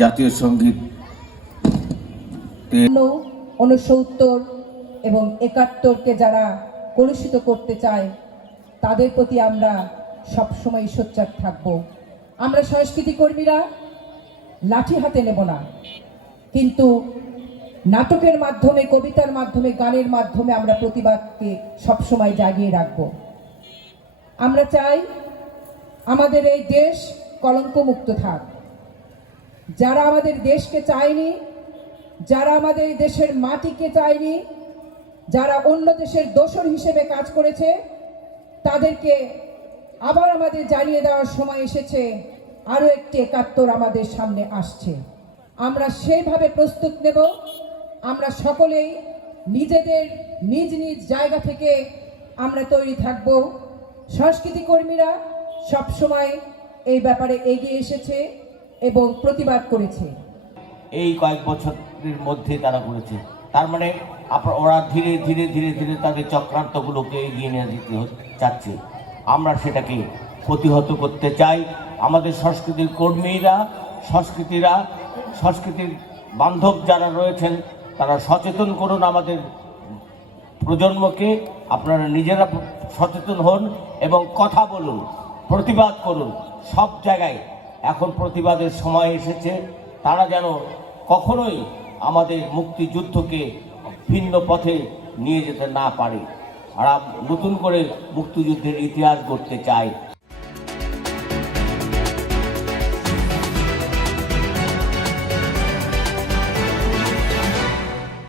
জাতীয় সঙ্গীত 69 এবং 71কে যারা কলুষিত করতে চায় তাদের প্রতি আমরা সবসময় সোচ্চার থাকব। আমরা সংস্কৃতি কর্মীরা লাঠি হাতে নেব না, কিন্তু নাটকের মাধ্যমে, কবিতার মাধ্যমে, গানের মাধ্যমে আমরা প্রতিবাদকে সবসময় জাগিয়ে রাখব। আমরা চাই আমাদের এই দেশ কলঙ্কমুক্ত থাক। যারা আমাদের দেশকে চায়নি, যারা আমাদের দেশের মাটিকে চায়নি, যারা অন্য দেশের দোসর হিসেবে কাজ করেছে, তাদেরকে আবার আমাদের জানিয়ে দেওয়ার সময় এসেছে আরও একটি 71 আমাদের সামনে আসছে। আমরা সেইভাবে প্রস্তুত নেব। আমরা সকলেই নিজেদের নিজ নিজ জায়গা থেকে আমরা তৈরি থাকব। সংস্কৃতি কর্মীরা সবসময় এই ব্যাপারে এগিয়ে এসেছে এবং প্রতিবাদ করেছে। এই কয়েক বছরের মধ্যে তারা করেছে, তার মানে ওরা ধীরে ধীরে ধীরে ধীরে তাদের চক্রান্তগুলোকে এগিয়ে নিয়ে যেতে চাচ্ছে। আমরা সেটাকে প্রতিহত করতে চাই। আমাদের সংস্কৃতির কর্মীরা, সংস্কৃতির বান্ধব যারা রয়েছেন, তারা সচেতন করুন আমাদের প্রজন্মকে। আপনারা নিজেরা সচেতন হন এবং কথা বলুন, প্রতিবাদ করুন। সব জায়গায় এখন প্রতিবাদের সময় এসেছে। তারা যেন কখনোই আমাদের মুক্তিযুদ্ধকে ভিন্ন পথে নিয়ে যেতে না পারে। আর নতুন করে মুক্তিযুদ্ধের ইতিহাস গড়তে চায়।